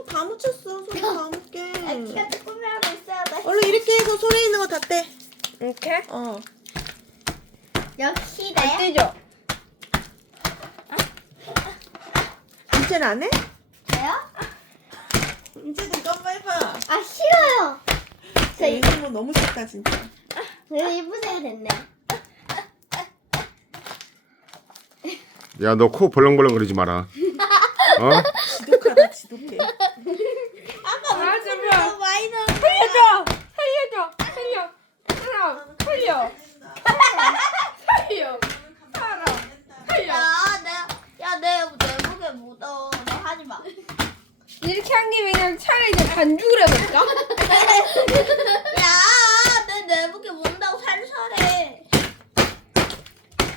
속 다 묻혔어. 손에 다 묻게. 키가 조금이라도 있어야 돼. 얼른 이렇게 해서 손에 있는 거 다 떼. 이렇게? 역시 안 나야. 떼죠? 이제는 안 해? 저요? 이제는 껌 해봐. 아 싫어요. 저 이거 너무 싫다 진짜. 예쁘세요 됐네. 야, 너 코 벌렁벌렁 거리지 마라. 어? 지독하다 지독해. 하지 마. 너무 많이 넣어. 살려. 살려. 살려. 야내 목에 묻어. 너 하지 마. 이렇게 한 김에 그냥 차라리 이제 반죽을 해볼까?